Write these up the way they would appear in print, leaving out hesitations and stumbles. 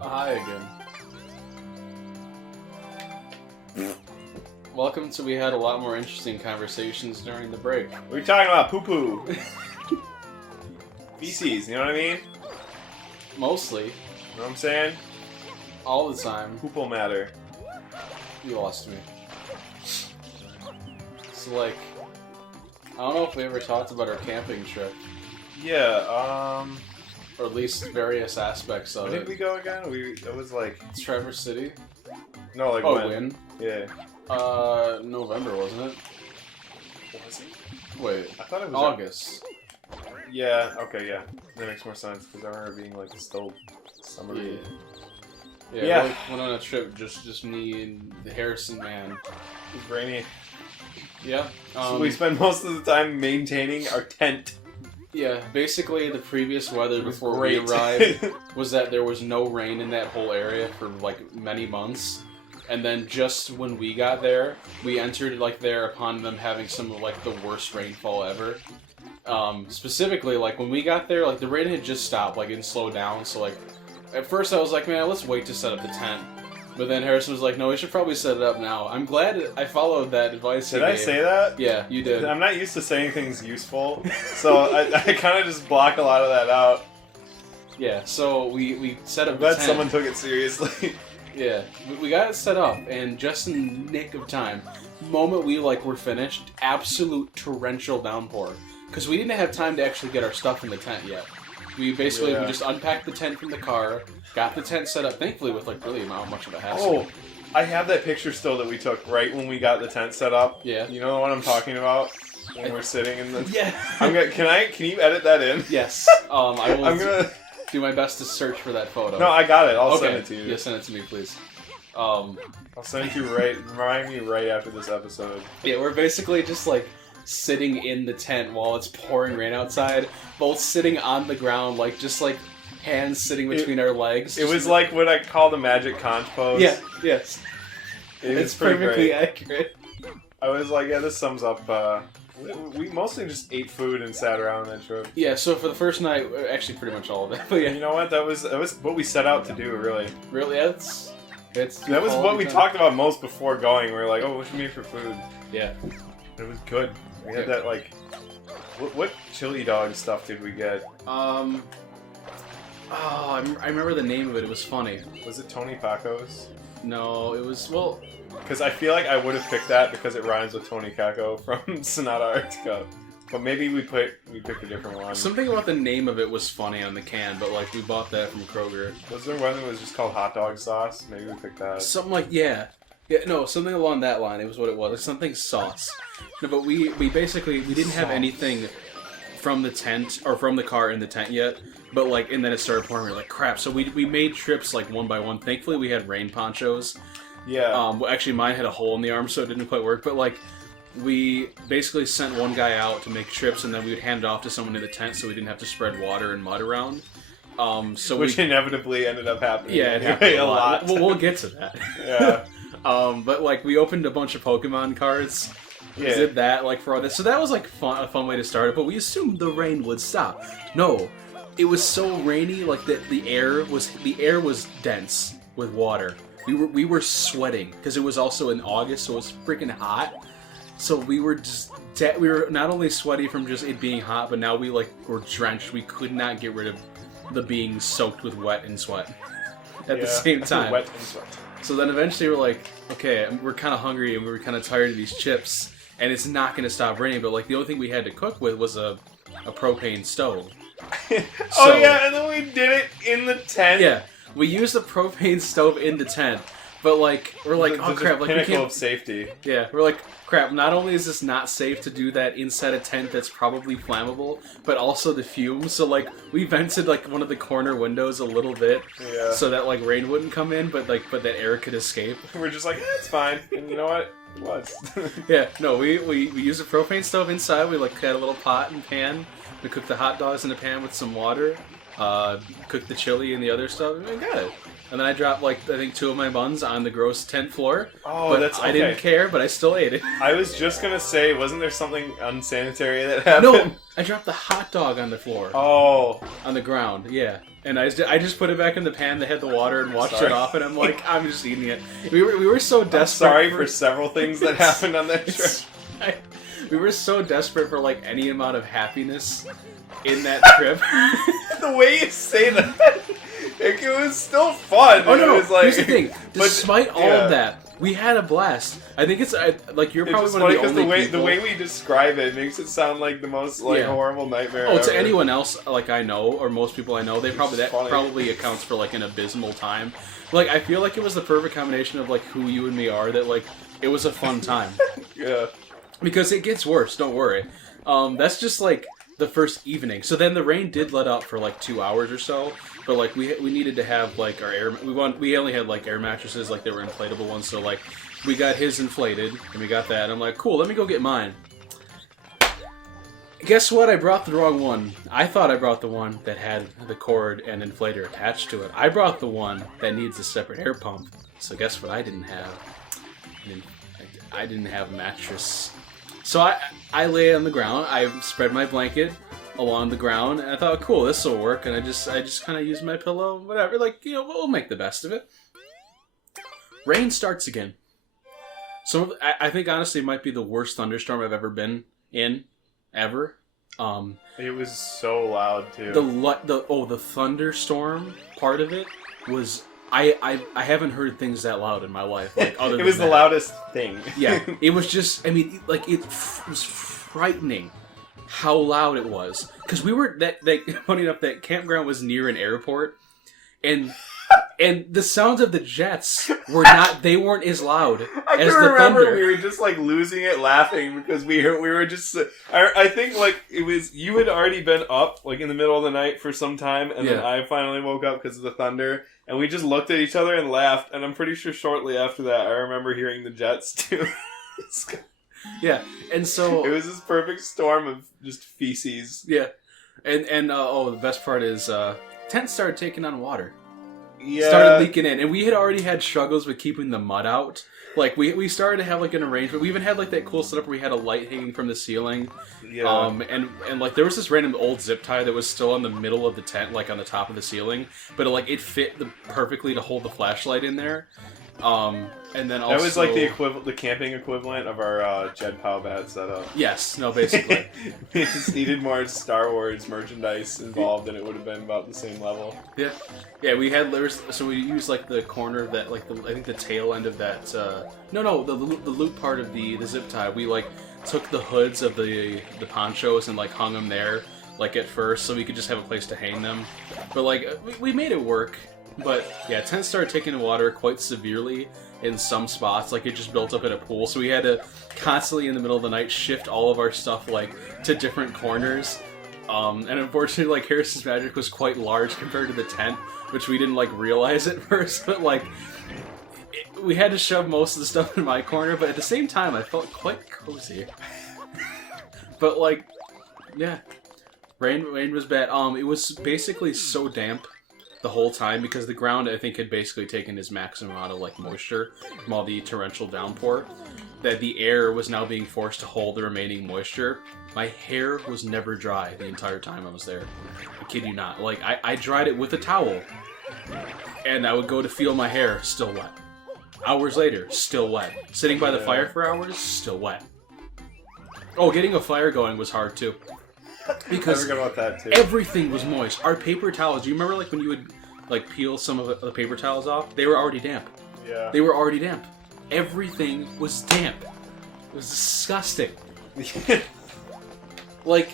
Hi again. Welcome to We Had a Lot More Interesting Conversations During the Break. We're talking about poo-poo. Feces, you know what I mean? Mostly. You know what I'm saying? All the time. Poople matter. You lost me. So, like, I don't know if we ever talked about our camping trip. Yeah, Or at least various aspects of when it. did we go again? It was like... Traverse City? No, like Oh, when? when? Yeah. November, wasn't it? Was it? Wait. I thought it was... August. Yeah, okay, yeah. That makes more sense, because I remember being, like, still summery. Yeah. We went on a trip, just me and the Harrison man. It was rainy. Yeah. So we spent most of the time maintaining our tent. Yeah, basically the previous weather was before we great. arrived was that there was no rain in that whole area for like many months. And then just when we got there, we entered like there upon them having some of like the worst rainfall ever. Specifically, like when we got there, like the rain had just stopped, like it didn't slow down. So like at first I was like, man, let's wait to set up the tent. But then Harrison was like, no, we should probably set it up now. I'm glad I followed that advice. Did I say that? Yeah, you did. I'm not used to saying things useful, so I kind of just block a lot of that out. Yeah, so we set up I'm the glad tent. someone took it seriously. Yeah, we got it set up, and just in the nick of time, the moment we were finished, absolute torrential downpour. Because we didn't have time to actually get our stuff in the tent yet. We basically we just unpacked the tent from the car, got the tent set up, thankfully with really not much of a hassle. Oh, I have that picture still that we took right when we got the tent set up. Yeah. You know the one I'm talking about? When we're sitting in the... Yeah. Can you edit that in? Yes. I will I'm gonna... do my best to search for that photo. No, I got it. I'll send it to you. Yeah, send it to me, please. I'll send it to you remind me right after this episode. Yeah, we're basically just sitting in the tent while it's pouring rain outside, both sitting on the ground, just hands sitting between our legs. It was like what I call the magic conch pose. Yeah, yes. It's perfectly great. accurate. I was like, yeah, this sums up, we mostly just ate food and sat around that trip. Yeah, so for the first night, actually pretty much all of it, but yeah. You know what, that was what we set out to do, really. Really, that was what we talked about most before going. We were like, oh, what should we eat for food? Yeah. It was good. We had that, what chili dog stuff did we get? I remember the name of it. It was funny. Was it Tony Paco's? No, it was, well... Because I feel like I would have picked that because it rhymes with Tony Kako from Sonata Arctica. But maybe we picked a different one. Something about the name of it was funny on the can, but we bought that from Kroger. Was there one that was just called hot dog sauce? Maybe we picked that. Something no, something along that line. It was what it was. Something sauce. No, but we basically didn't have anything from the tent or from the car in the tent yet. But and then it started pouring. We were like, crap. So we made trips one by one. Thankfully, we had rain ponchos. Yeah. Actually, mine had a hole in the arm, so it didn't quite work. But we basically sent one guy out to make trips, and then we would hand it off to someone in the tent, so we didn't have to spread water and mud around. Which inevitably ended up happening. Yeah, it happened a lot. We'll get to that. Yeah. But we opened a bunch of Pokemon cards. We did that for all this. So that was a fun way to start it. But we assumed the rain would stop. No, it was so rainy. The air was dense with water. We were sweating because it was also in August, so it was freaking hot. So we were we were not only sweaty from just it being hot, but now we were drenched. We could not get rid of the being soaked with wet and sweat at the same time. Wet and sweat. So then eventually we're like, okay, we're kind of hungry and we were kind of tired of these chips, and it's not going to stop raining. But the only thing we had to cook with was a propane stove. And then we did it in the tent. Yeah, we used the propane stove in the tent. But we're like, oh crap! The pinnacle of safety. Yeah, we're like, crap. Not only is this not safe to do that inside a tent that's probably flammable, but also the fumes. So we vented one of the corner windows a little bit, so that rain wouldn't come in, but that air could escape. We're just like, it's fine. And you know what? It was. Yeah, no, we used a propane stove inside. We had a little pot and pan. We cooked the hot dogs in a pan with some water. cooked the chili and the other stuff, and I got it. And then I dropped, like, I think 2 of my buns on the gross tent floor. Oh, but that's okay. I didn't care, but I still ate it. I was just gonna say, wasn't there something unsanitary that happened? No, I dropped the hot dog on the floor. Oh. On the ground, yeah. And I just put it back in the pan that had the water and washed it off, and I'm like, I'm just eating it. We were so desperate. I'm sorry for several things that happened on that trip. We were so desperate for, like, any amount of happiness in that trip. The way you say that, it was still fun. Oh no! It was like, here's the thing. Despite all of that, we had a blast. I think it's like you're probably one of the only people. The way we describe it makes it sound like the most horrible nightmare. Oh, ever. To anyone else, like I know, or most people I know, probably accounts for like an abysmal time. Like I feel like it was the perfect combination of like who you and me are. That like it was a fun time. Yeah. Because it gets worse. Don't worry. That's just like the first evening. So then the rain did let up for like 2 hours or so. But like we needed to have like our air. We only had like air mattresses, like they were inflatable ones. So like we got his inflated, and we got that. I'm like, cool. Let me go get mine. Guess what? I brought the wrong one. I thought I brought the one that had the cord and inflator attached to it. I brought the one that needs a separate air pump. So guess what? I didn't have. I didn't have a mattress. So I lay on the ground. I spread my blanket along the ground, and I thought, cool, this will work. And I just kind of used my pillow, whatever. Like, you know, we'll make the best of it. Rain starts again. I think honestly it might be the worst thunderstorm I've ever been in, ever. It was so loud too. The thunderstorm part of it was. I haven't heard things that loud in my life. Like other it was than the loudest thing. Yeah, it was just. I mean, like it was frightening how loud it was because we were that. Funny enough, that campground was near an airport, and the sounds of the jets were not. They weren't as loud as the thunder. We were just like losing it laughing because we were just. I think like it was you had already been up like in the middle of the night for some time, and then I finally woke up because of the thunder. And we just looked at each other and laughed, and I'm pretty sure shortly after that, I remember hearing the jets, too. Yeah, and so... It was this perfect storm of just feces. Yeah. And the best part is, tent started taking on water. Yeah. Started leaking in, and we had already had struggles with keeping the mud out. Like, we started to have, like, an arrangement. We even had, like, that cool setup where we had a light hanging from the ceiling. Yeah. And like, there was this random old zip tie that was still in the middle of the tent, like, on the top of the ceiling. But, it fit perfectly to hold the flashlight in there. And then also... That was, like, the camping equivalent of our Jed Pow Bat setup. Yes. No, basically. We just needed more Star Wars merchandise involved, and it would have been about the same level. Yeah. Yeah, we used, like, the corner of that, like, I think the tail end of that, the loop part of the zip tie. We, like, took the hoods of the ponchos and, like, hung them there, like, at first, so we could just have a place to hang them. But, like, we made it work. But, yeah, tent started taking water quite severely in some spots. Like, it just built up in a pool. So we had to constantly, in the middle of the night, shift all of our stuff, like, to different corners. And unfortunately, like, Harris's Magic was quite large compared to the tent, which we didn't, like, realize at first. But, like, we had to shove most of the stuff in my corner. But at the same time, I felt quite cozy. But, like, yeah. Rain was bad. It was basically so damp the whole time because the ground, I think, had basically taken its maximum amount of, like, moisture from all the torrential downpour, that the air was now being forced to hold the remaining moisture. My hair was never dry the entire time I was there. I kid you not. Like, I dried it with a towel, and I would go to feel my hair, still wet. Hours later, still wet. Sitting by the fire for hours, still wet. Oh, getting a fire going was hard, too. Because I forgot about that too. Everything was moist. Our paper towels, do you remember like when you would like peel some of the paper towels off? They were already damp. Yeah. They were already damp. Everything was damp. It was disgusting. Like,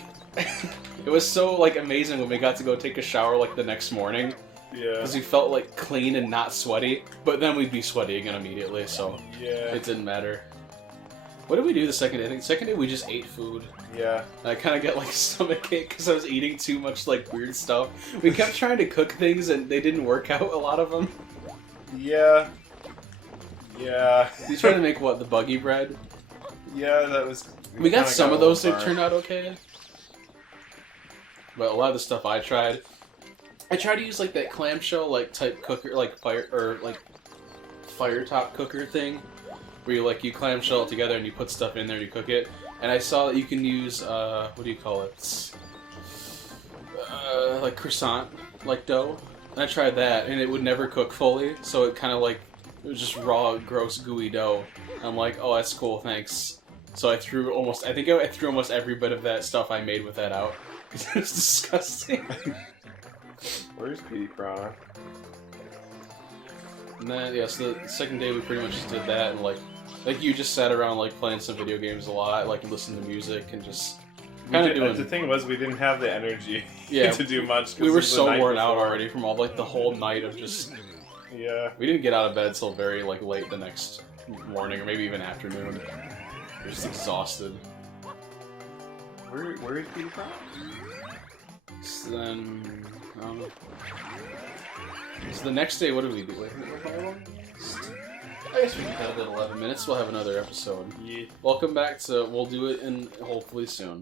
it was so like amazing when we got to go take a shower like the next morning. Yeah. Because we felt like clean and not sweaty. But then we'd be sweaty again immediately, so it didn't matter. What did we do the second day? I think the second day we just ate food. Yeah. And I kind of got like stomachache because I was eating too much like weird stuff. We kept trying to cook things and they didn't work out, a lot of them. Yeah. Yeah. You tried to make what, the buggy bread? Yeah, that was... We got some of those that turned out okay. But a lot of the stuff I tried I try to use like that clamshell like type cooker, like fire top cooker thing, where you clamshell it together and you put stuff in there and you cook it. And I saw that you can use what do you call it? Like croissant like dough. And I tried that and it would never cook fully, so it kind of like it was just raw, gross, gooey dough. I'm like, oh, that's cool, thanks. So I threw almost every bit of that stuff I made with that out because it was disgusting. Where's Petey Piranha? And then, yeah, so the second day we pretty much just did that, and like you just sat around like playing some video games a lot, like listening to music and just kind of doing. The thing was, we didn't have the energy to do much. We were so worn out already from all like the whole night of just. Yeah. We didn't get out of bed till very like late the next morning, or maybe even afternoon. We're just exhausted. Where is Petey Piranha? So then, so the next day, what did we do? Wait, I guess we can cut it at 11 minutes. We'll have another episode. Yeah. Welcome back to. We'll do it in hopefully soon.